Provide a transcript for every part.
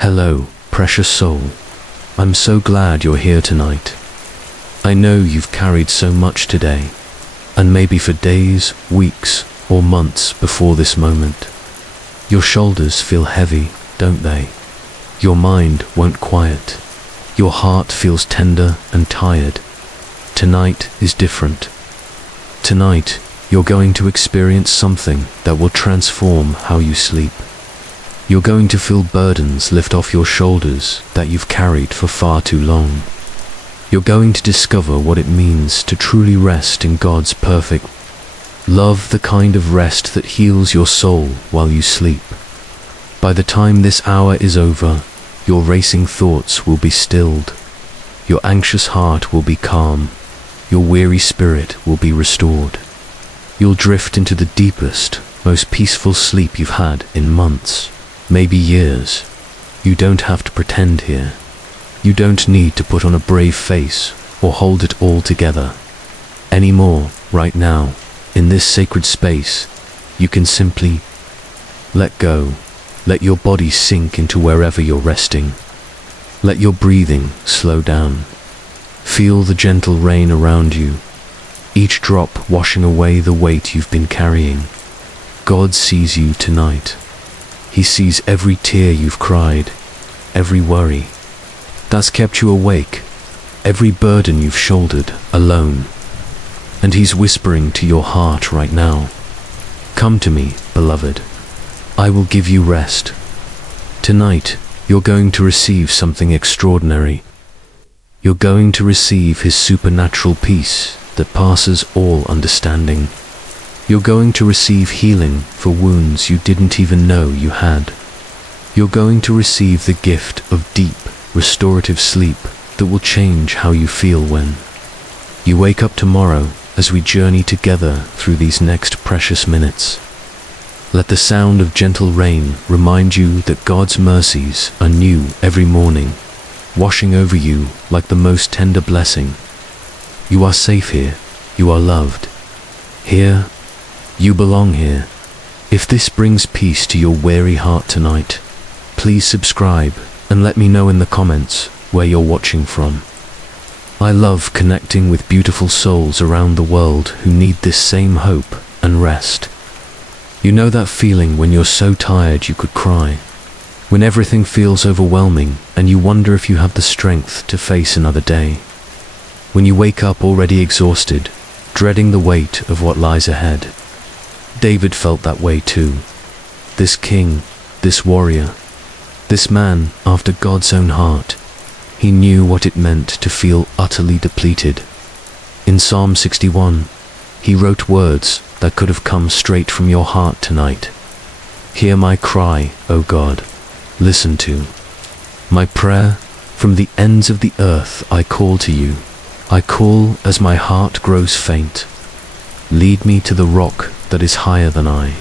Hello, precious soul. I'm so glad you're here tonight. I know you've carried so much today, and maybe for days, weeks, or months before this moment. Your shoulders feel heavy, don't they? Your mind won't quiet. Your heart feels tender and tired. Tonight is different. Tonight, you're going to experience something that will transform how you sleep. You're going to feel burdens lift off your shoulders that you've carried for far too long. You're going to discover what it means to truly rest in God's perfect love, the kind of rest that heals your soul while you sleep. By the time this hour is over, your racing thoughts will be stilled. Your anxious heart will be calm. Your weary spirit will be restored. You'll drift into the deepest, most peaceful sleep you've had in months, maybe years. You don't have to pretend here. You don't need to put on a brave face or hold it all together. Anymore, right now, in this sacred space, you can simply let go. Let your body sink into wherever you're resting. Let your breathing slow down. Feel the gentle rain around you, each drop washing away the weight you've been carrying. God sees you tonight. He sees every tear you've cried, every worry that's kept you awake, every burden you've shouldered alone. And He's whispering to your heart right now, "Come to me, beloved. I will give you rest." Tonight, you're going to receive something extraordinary. You're going to receive His supernatural peace that passes all understanding. You're going to receive healing for wounds you didn't even know you had. You're going to receive the gift of deep, restorative sleep that will change how you feel when you wake up tomorrow, as we journey together through these next precious minutes. Let the sound of gentle rain remind you that God's mercies are new every morning, washing over you like the most tender blessing. You are safe here. You are loved. Here, you belong here. If this brings peace to your weary heart tonight, please subscribe and let me know in the comments where you're watching from. I love connecting with beautiful souls around the world who need this same hope and rest. You know that feeling when you're so tired you could cry, when everything feels overwhelming and you wonder if you have the strength to face another day, when you wake up already exhausted, dreading the weight of what lies ahead. David felt that way too. This king, this warrior, this man after God's own heart. He knew what it meant to feel utterly depleted. In Psalm 61, he wrote words that could have come straight from your heart tonight. "Hear my cry, O God. Listen to my prayer. From the ends of the earth I call to you. I call as my heart grows faint. Lead me to the rock that is higher than I."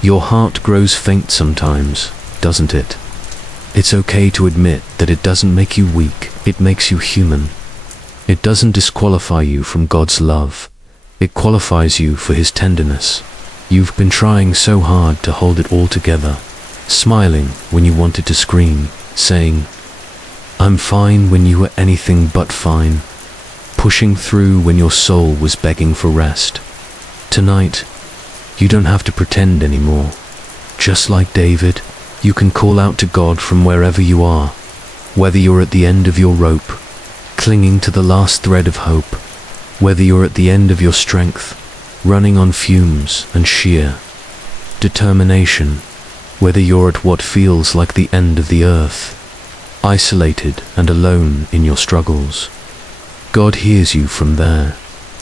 Your heart grows faint sometimes, doesn't it? It's okay to admit that it doesn't make you weak, it makes you human. It doesn't disqualify you from God's love. It qualifies you for His tenderness. You've been trying so hard to hold it all together, smiling when you wanted to scream, saying, "I'm fine," when you were anything but fine, pushing through when your soul was begging for rest. Tonight, you don't have to pretend anymore. Just like David, you can call out to God from wherever you are, whether you're at the end of your rope, clinging to the last thread of hope, whether you're at the end of your strength, running on fumes and sheer determination, whether you're at what feels like the end of the earth, isolated and alone in your struggles. God hears you from there.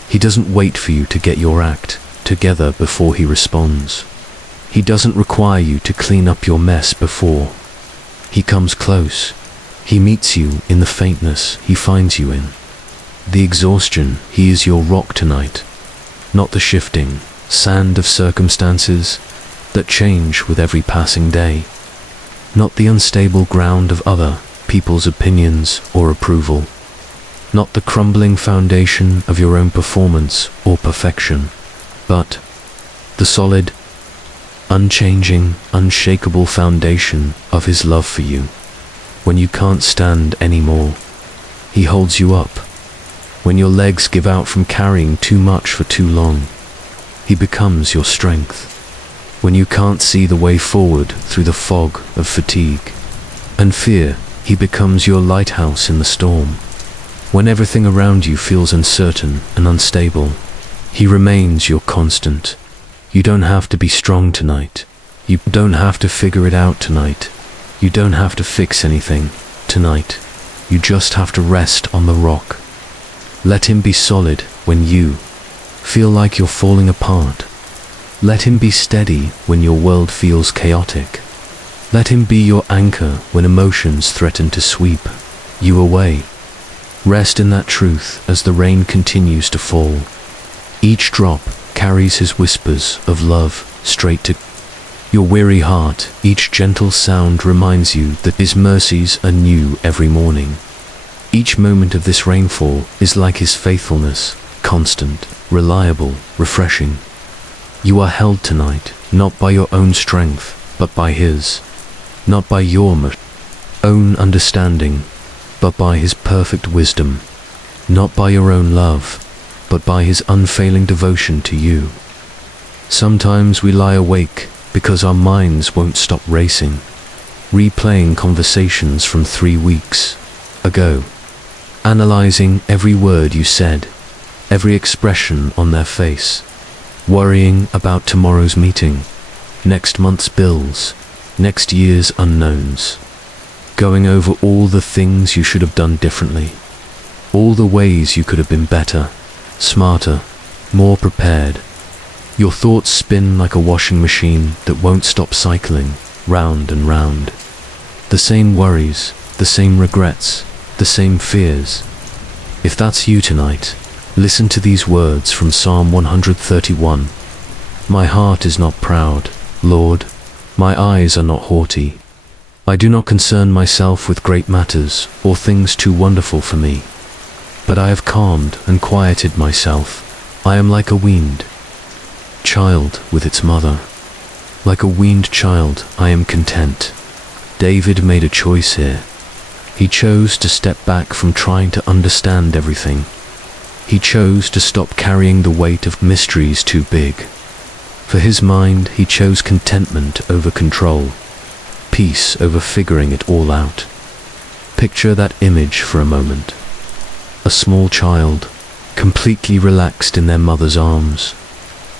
He doesn't wait for you to get your act together before He responds. He doesn't require you to clean up your mess before. He comes close. He meets you in the faintness He finds you in. The exhaustion. He is your rock tonight, not the shifting sand of circumstances that change with every passing day, not the unstable ground of other people's opinions or approval, not the crumbling foundation of your own performance or perfection, but the solid, unchanging, unshakable foundation of His love for you. when you can't stand anymore. He holds you up. When your legs give out from carrying too much for too long, He becomes your strength. When you can't see the way forward through the fog of fatigue and fear, He becomes your lighthouse in the storm. When everything around you feels uncertain and unstable, He remains your constant. You don't have to be strong tonight. You don't have to figure it out tonight. You don't have to fix anything tonight. You just have to rest on the rock. Let Him be solid when you feel like you're falling apart. Let Him be steady when your world feels chaotic. Let Him be your anchor when emotions threaten to sweep you away. Rest in that truth as the rain continues to fall. Each drop carries His whispers of love straight to your weary heart. Each gentle sound reminds you that His mercies are new every morning. Each moment of this rainfall is like His faithfulness, constant, reliable, refreshing. You are held tonight, not by your own strength, but by His. Not by your own understanding, but by His perfect wisdom. Not by your own love, but by His unfailing devotion to you. Sometimes we lie awake because our minds won't stop racing, replaying conversations from 3 weeks ago, analyzing every word you said, every expression on their face, worrying about tomorrow's meeting, next month's bills, next year's unknowns, going over all the things you should have done differently, all the ways you could have been better, smarter, more prepared. Your thoughts spin like a washing machine that won't stop cycling round and round. The same worries, the same regrets, the same fears. If that's you tonight, listen to these words from Psalm 131. My heart is not proud, Lord. My eyes are not haughty. I do not concern myself with great matters or things too wonderful for me. But I have calmed and quieted myself. I am like a weaned child with its mother. Like a weaned child, I am content. David made a choice here. He chose to step back from trying to understand everything. He chose to stop carrying the weight of mysteries too big. For his mind, he chose contentment over control, peace over figuring it all out. Picture that image for a moment. A small child, completely relaxed in their mother's arms.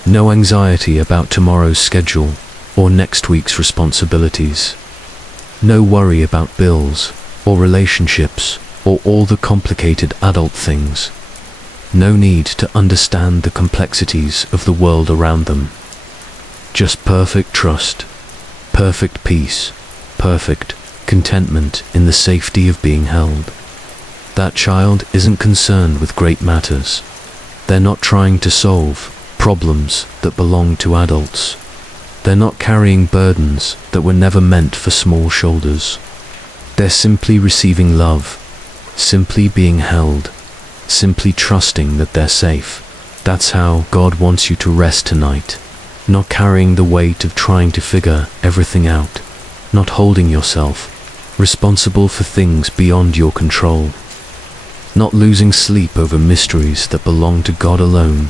No anxiety about tomorrow's schedule or next week's responsibilities. No worry about bills or relationships or all the complicated adult things. No need to understand the complexities of the world around them. Just perfect trust, perfect peace, perfect contentment in the safety of being held. That child isn't concerned with great matters. They're not trying to solve problems that belong to adults. They're not carrying burdens that were never meant for small shoulders. They're simply receiving love, simply being held, simply trusting that they're safe. That's how God wants you to rest tonight. Not carrying the weight of trying to figure everything out. Not holding yourself responsible for things beyond your control. Not losing sleep over mysteries that belong to God alone.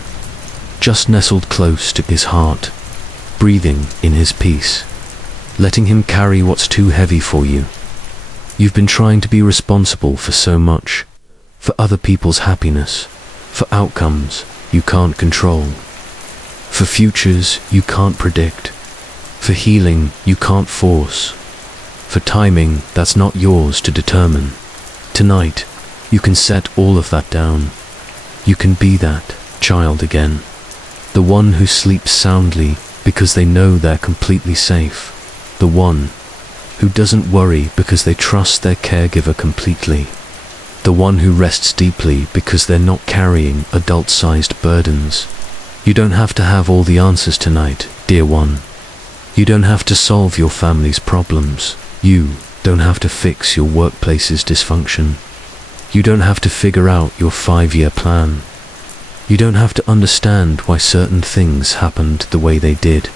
Just nestled close to His heart, breathing in His peace, letting Him carry what's too heavy for you. You've been trying to be responsible for so much, for other people's happiness, for outcomes you can't control, for futures you can't predict, for healing you can't force, for timing that's not yours to determine. Tonight, you can set all of that down. You can be that child again. The one who sleeps soundly because they know they're completely safe. The one who doesn't worry because they trust their caregiver completely. The one who rests deeply because they're not carrying adult-sized burdens. You don't have to have all the answers tonight, dear one. You don't have to solve your family's problems. You don't have to fix your workplace's dysfunction. You don't have to figure out your 5-year plan. You don't have to understand why certain things happened the way they did.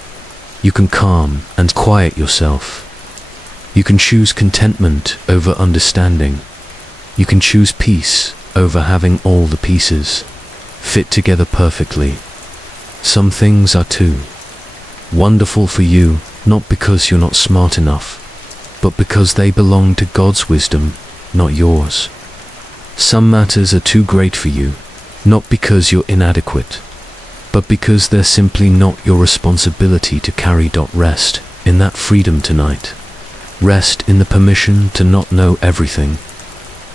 You can calm and quiet yourself. You can choose contentment over understanding. You can choose peace over having all the pieces fit together perfectly. Some things are too wonderful for you, not because you're not smart enough, but because they belong to God's wisdom, not yours. Some matters are too great for you, not because you're inadequate, but because they're simply not your responsibility to carry. Rest in that freedom tonight. Rest in the permission to not know everything.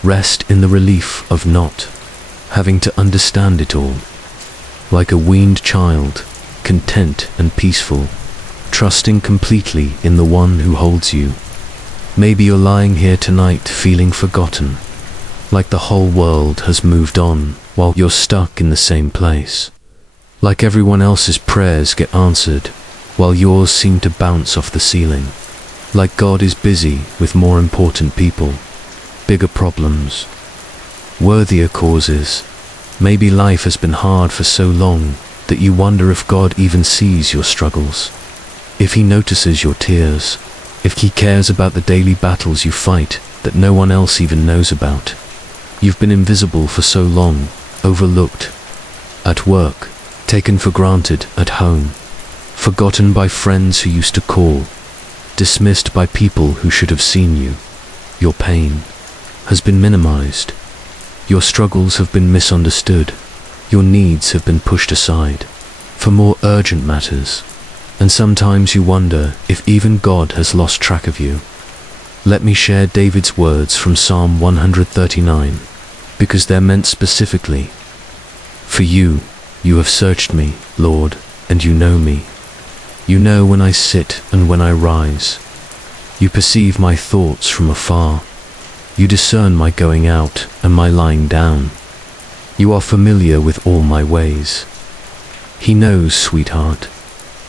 Rest in the relief of not having to understand it all. Like a weaned child, content and peaceful, trusting completely in the one who holds you. Maybe you're lying here tonight feeling forgotten, like the whole world has moved on while you're stuck in the same place. Like everyone else's prayers get answered while yours seem to bounce off the ceiling. Like God is busy with more important people, bigger problems, worthier causes. Maybe life has been hard for so long that you wonder if God even sees your struggles, if He notices your tears, if He cares about the daily battles you fight that no one else even knows about. You've been invisible for so long, overlooked at work, taken for granted at home, forgotten by friends who used to call, dismissed by people who should have seen you. Your pain has been minimized. Your struggles have been misunderstood. Your needs have been pushed aside for more urgent matters. And sometimes you wonder if even God has lost track of you. Let me share David's words from Psalm 139, because they're meant specifically for you. You have searched me, Lord, and you know me. You know when I sit and when I rise. You perceive my thoughts from afar. You discern my going out and my lying down. You are familiar with all my ways. He knows, sweetheart.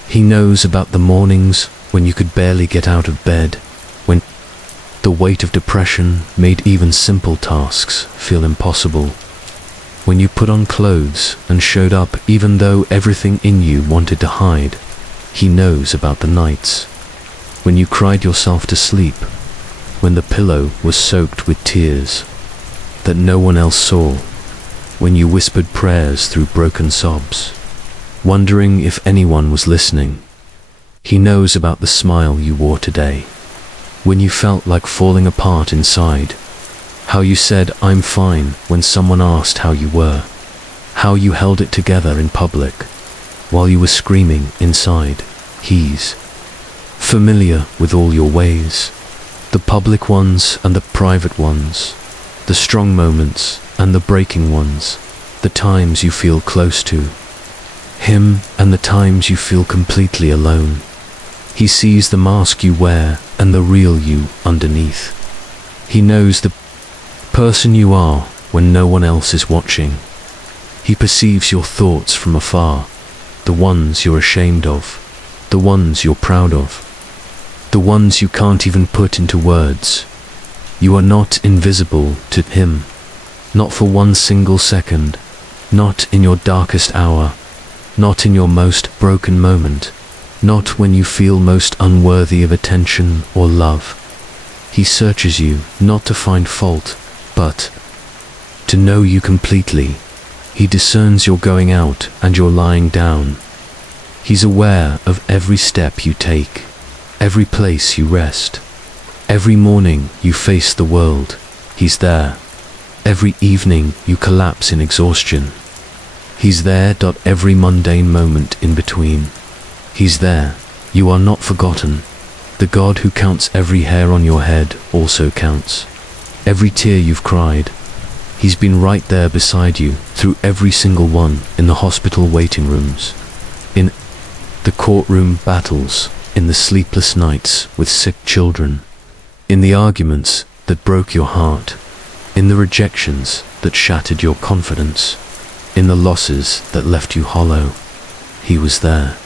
He knows about the mornings when you could barely get out of bed, when the weight of depression made even simple tasks feel impossible, when you put on clothes and showed up even though everything in you wanted to hide. He knows about the nights when you cried yourself to sleep, when the pillow was soaked with tears that no one else saw, when you whispered prayers through broken sobs, wondering if anyone was listening. He knows about the smile you wore today, when you felt like falling apart inside, how you said, "I'm fine," when someone asked how you were, how you held it together in public while you were screaming inside. He's familiar with all your ways, the public ones and the private ones, the strong moments and the breaking ones, the times you feel close to Him and the times you feel completely alone. He sees the mask you wear and the real you underneath. He knows the person you are when no one else is watching. He perceives your thoughts from afar, the ones you're ashamed of, the ones you're proud of, the ones you can't even put into words. You are not invisible to Him, not for one single second, not in your darkest hour, not in your most broken moment, not when you feel most unworthy of attention or love. He searches you not to find fault, but to know you completely. He discerns your going out and your lying down. He's aware of every step you take, every place you rest, every morning you face the world. He's there. Every evening you collapse in exhaustion. He's there. Every mundane moment in between. He's there. You are not forgotten. The God who counts every hair on your head also counts every tear you've cried. He's been right there beside you through every single one, in the hospital waiting rooms, in the courtroom battles, in the sleepless nights with sick children, in the arguments that broke your heart, in the rejections that shattered your confidence, in the losses that left you hollow. He was there,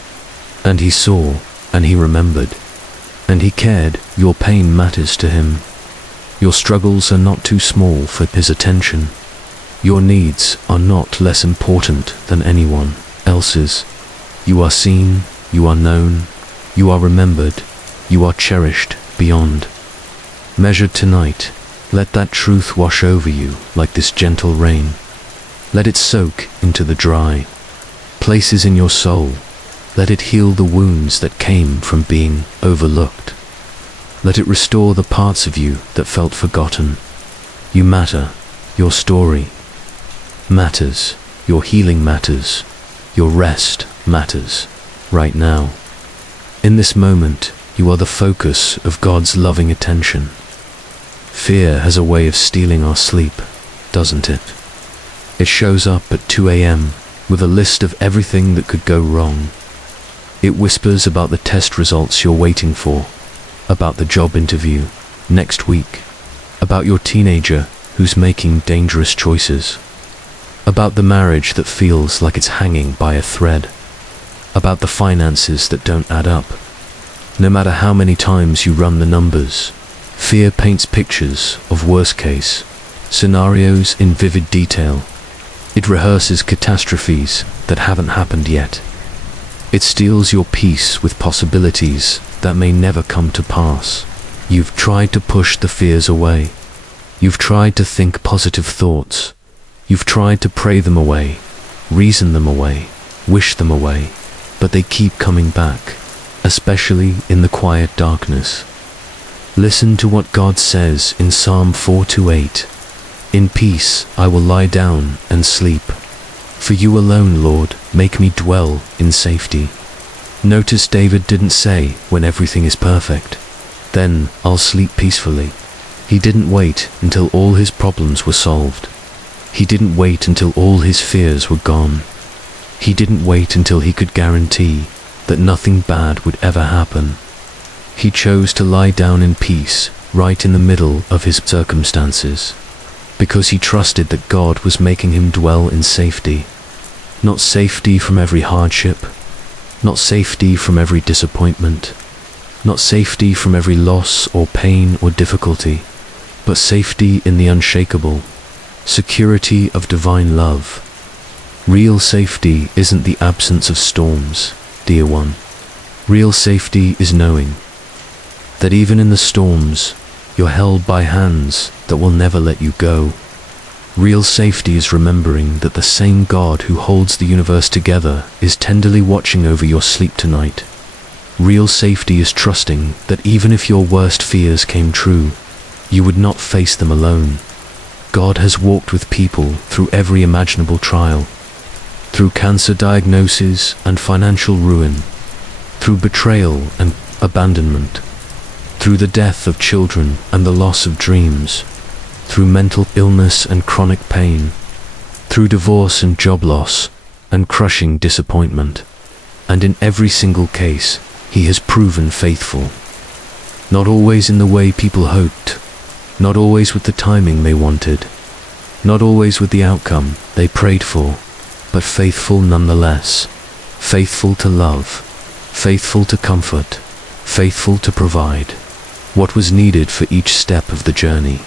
and He saw, and He remembered, and He cared. Your pain matters to Him. Your struggles are not too small for His attention. Your needs are not less important than anyone else's. You are seen, you are known, you are remembered, you are cherished beyond measured tonight, let that truth wash over you like this gentle rain. Let it soak into the dry places in your soul. Let it heal the wounds that came from being overlooked. Let it restore the parts of you that felt forgotten. You matter. Your story matters. Your healing matters. Your rest matters. Right now. In this moment, you are the focus of God's loving attention. Fear has a way of stealing our sleep, doesn't it? It shows up at 2 a.m. with a list of everything that could go wrong. It whispers about the test results you're waiting for, about the job interview next week, about your teenager who's making dangerous choices, about the marriage that feels like it's hanging by a thread, about the finances that don't add up. No matter how many times you run the numbers, fear paints pictures of worst-case scenarios in vivid detail. It rehearses catastrophes that haven't happened yet. It steals your peace with possibilities that may never come to pass. You've tried to push the fears away. You've tried to think positive thoughts. You've tried to pray them away, reason them away, wish them away, but they keep coming back, especially in the quiet darkness. Listen to what God says in Psalm 4:8. In peace I will lie down and sleep. For you alone, Lord, make me dwell in safety. Notice David didn't say, when everything is perfect, then I'll sleep peacefully. He didn't wait until all his problems were solved. He didn't wait until all his fears were gone. He didn't wait until he could guarantee that nothing bad would ever happen. He chose to lie down in peace right in the middle of his circumstances, because he trusted that God was making him dwell in safety. Not safety from every hardship, not safety from every disappointment, not safety from every loss or pain or difficulty, but safety in the unshakable, security of divine love. Real safety isn't the absence of storms, dear one. Real safety is knowing that even in the storms, you're held by hands that will never let you go. Real safety is remembering that the same God who holds the universe together is tenderly watching over your sleep tonight. Real safety is trusting that even if your worst fears came true, you would not face them alone. God has walked with people through every imaginable trial, through cancer diagnosis and financial ruin, through betrayal and abandonment, through the death of children and the loss of dreams, through mental illness and chronic pain, through divorce and job loss and crushing disappointment. And in every single case, he has proven faithful. Not always in the way people hoped, not always with the timing they wanted, not always with the outcome they prayed for, but faithful nonetheless. Faithful to love, faithful to comfort, faithful to provide what was needed for each step of the journey.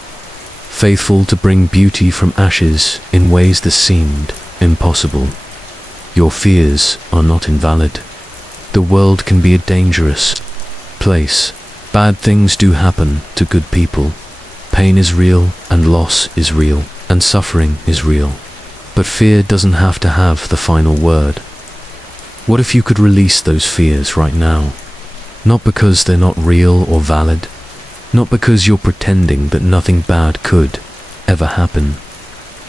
Faithful to bring beauty from ashes in ways that seemed impossible. Your fears are not invalid. The world can be a dangerous place. Bad things do happen to good people. Pain is real, and loss is real, and suffering is real. But fear doesn't have to have the final word. What if you could release those fears right now? Not because they're not real or valid, not because you're pretending that nothing bad could ever happen,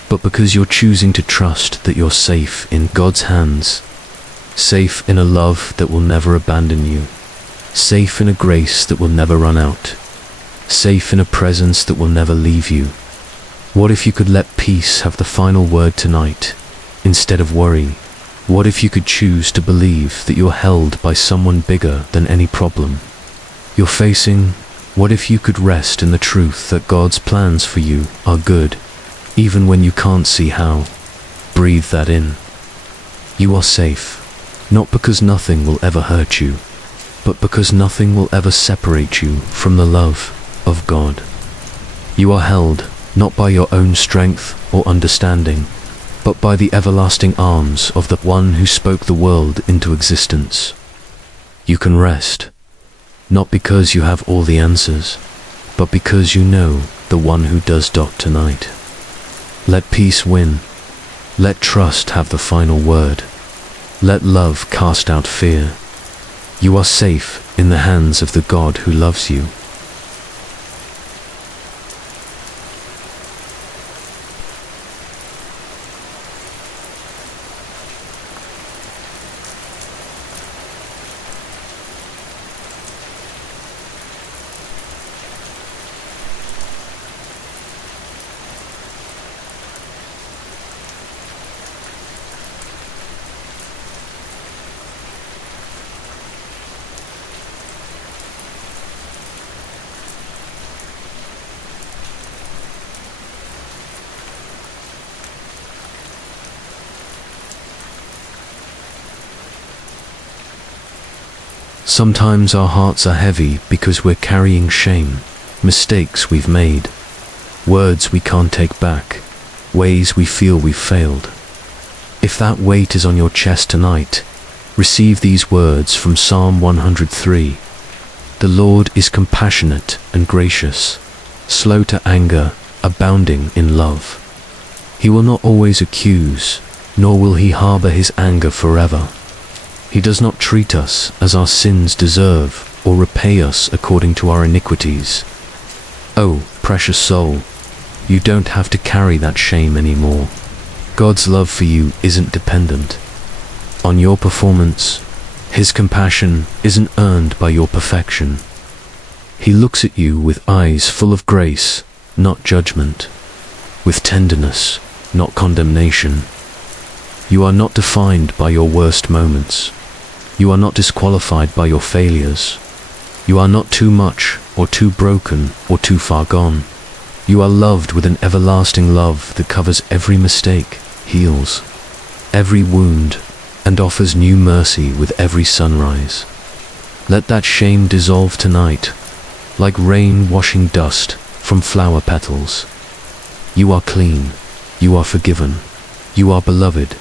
but because you're choosing to trust that you're safe in God's hands, safe in a love that will never abandon you, safe in a grace that will never run out, safe in a presence that will never leave you. What if you could let peace have the final word tonight, instead of worry? What if you could choose to believe that you're held by someone bigger than any problem you're facing? What if you could rest in the truth that God's plans for you are good, even when you can't see how? Breathe that in. You are safe, not because nothing will ever hurt you, but because nothing will ever separate you from the love of God. You are held not by your own strength or understanding, but by the everlasting arms of the one who spoke the world into existence. You can rest, not because you have all the answers, but because you know the one who does. Tonight. Let peace win. Let trust have the final word. Let love cast out fear. You are safe in the hands of the God who loves you. Sometimes our hearts are heavy because we're carrying shame, mistakes we've made, words we can't take back, ways we feel we've failed. If that weight is on your chest tonight, receive these words from Psalm 103. The Lord is compassionate and gracious, slow to anger, abounding in love. He will not always accuse, nor will he harbor his anger forever. He does not treat us as our sins deserve or repay us according to our iniquities. Oh, precious soul, you don't have to carry that shame anymore. God's love for you isn't dependent on your performance. His compassion isn't earned by your perfection. He looks at you with eyes full of grace, not judgment, with tenderness, not condemnation. You are not defined by your worst moments. You are not disqualified by your failures. You are not too much or too broken or too far gone. You are loved with an everlasting love that covers every mistake, heals every wound, and offers new mercy with every sunrise. Let that shame dissolve tonight, like rain washing dust from flower petals. You are clean. You are forgiven. You are beloved.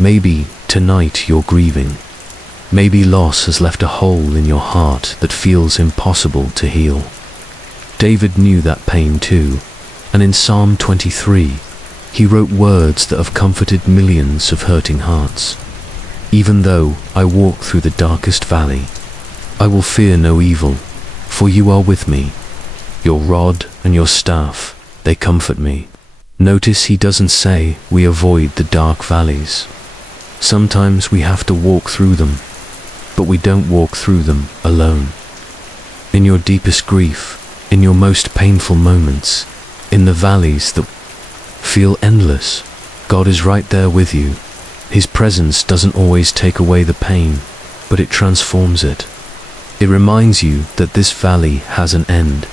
Maybe tonight you're grieving. Maybe loss has left a hole in your heart that feels impossible to heal. David knew that pain too, and in Psalm 23, he wrote words that have comforted millions of hurting hearts. Even though I walk through the darkest valley, I will fear no evil, for you are with me. Your rod and your staff, they comfort me. Notice he doesn't say we avoid the dark valleys. Sometimes we have to walk through them, but we don't walk through them alone. In your deepest grief, in your most painful moments, in the valleys that feel endless, God is right there with you. His presence doesn't always take away the pain, but it transforms it. It reminds you that this valley has an end.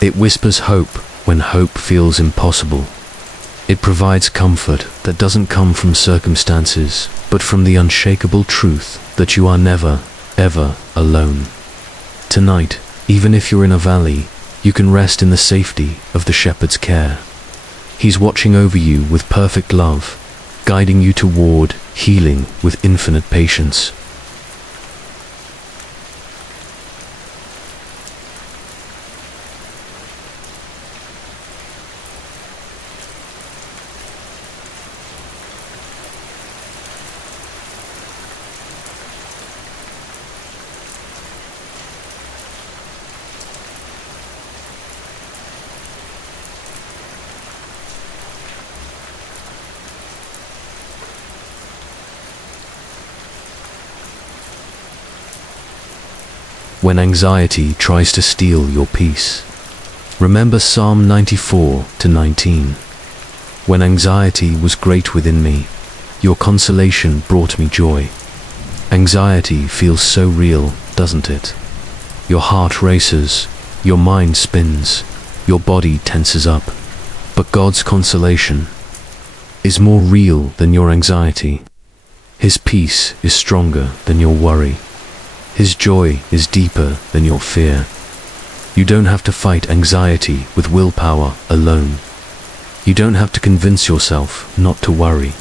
It whispers hope when hope feels impossible. It provides comfort that doesn't come from circumstances, but from the unshakable truth that you are never, ever alone. Tonight, even if you're in a valley, you can rest in the safety of the shepherd's care. He's watching over you with perfect love, guiding you toward healing with infinite patience. when anxiety tries to steal your peace. Remember Psalm 94-19. When anxiety was great within me, your consolation brought me joy. Anxiety feels so real, doesn't it? Your heart races, your mind spins, your body tenses up. But God's consolation is more real than your anxiety. His peace is stronger than your worry. His joy is deeper than your fear. You don't have to fight anxiety with willpower alone. You don't have to convince yourself not to worry.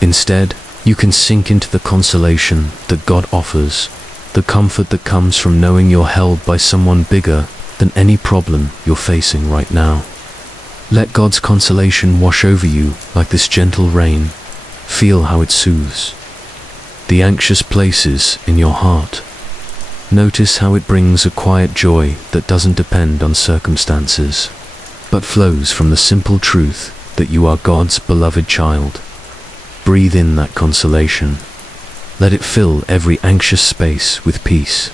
Instead, you can sink into the consolation that God offers, the comfort that comes from knowing you're held by someone bigger than any problem you're facing right now. Let God's consolation wash over you like this gentle rain. Feel how it soothes the anxious places in your heart. Notice how it brings a quiet joy that doesn't depend on circumstances, but flows from the simple truth that you are God's beloved child. Breathe in that consolation. Let it fill every anxious space with peace.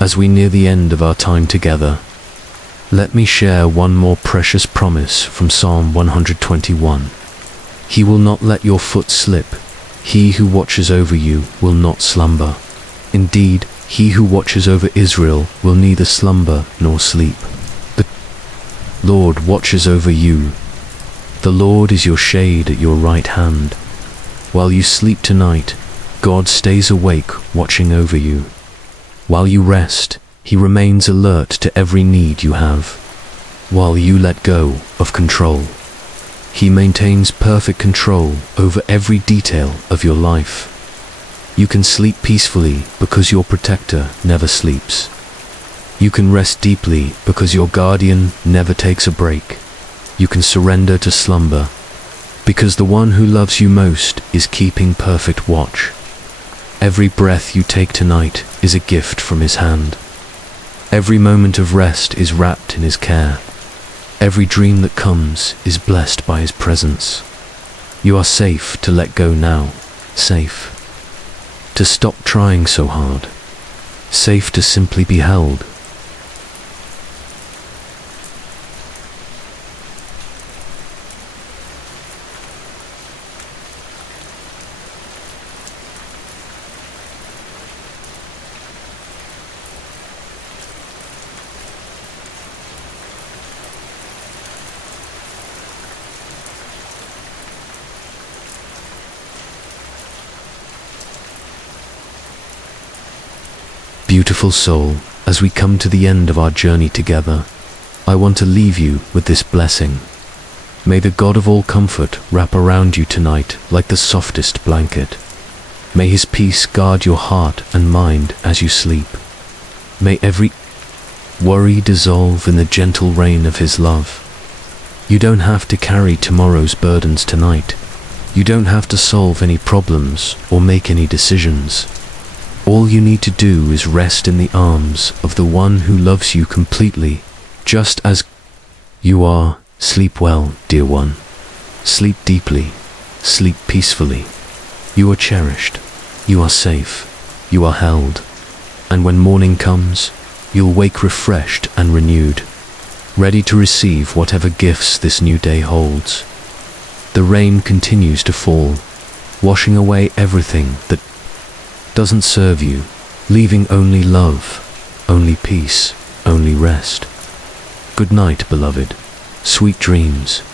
As we near the end of our time together, let me share one more precious promise from Psalm 121. He will not let your foot slip. He who watches over you will not slumber. Indeed, he who watches over Israel will neither slumber nor sleep. The Lord watches over you. The Lord is your shade at your right hand. While you sleep tonight, God stays awake watching over you. While you rest, He remains alert to every need you have. While you let go of control, He maintains perfect control over every detail of your life. You can sleep peacefully because your protector never sleeps. You can rest deeply because your guardian never takes a break. You can surrender to slumber because the one who loves you most is keeping perfect watch. Every breath you take tonight is a gift from His hand. Every moment of rest is wrapped in His care. Every dream that comes is blessed by His presence. You are safe to let go now, safe to stop trying so hard, safe to simply be held. Beautiful soul, as we come to the end of our journey together, I want to leave you with this blessing. May the God of all comfort wrap around you tonight like the softest blanket. May His peace guard your heart and mind as you sleep. May every worry dissolve in the gentle rain of His love. You don't have to carry tomorrow's burdens tonight. You don't have to solve any problems or make any decisions. All you need to do is rest in the arms of the one who loves you completely, just as you are. Sleep well, dear one. Sleep deeply. Sleep peacefully. You are cherished. You are safe. You are held. And when morning comes, you'll wake refreshed and renewed, ready to receive whatever gifts this new day holds. The rain continues to fall, washing away everything that doesn't serve you, leaving only love, only peace, only rest. Good night, beloved. Sweet dreams.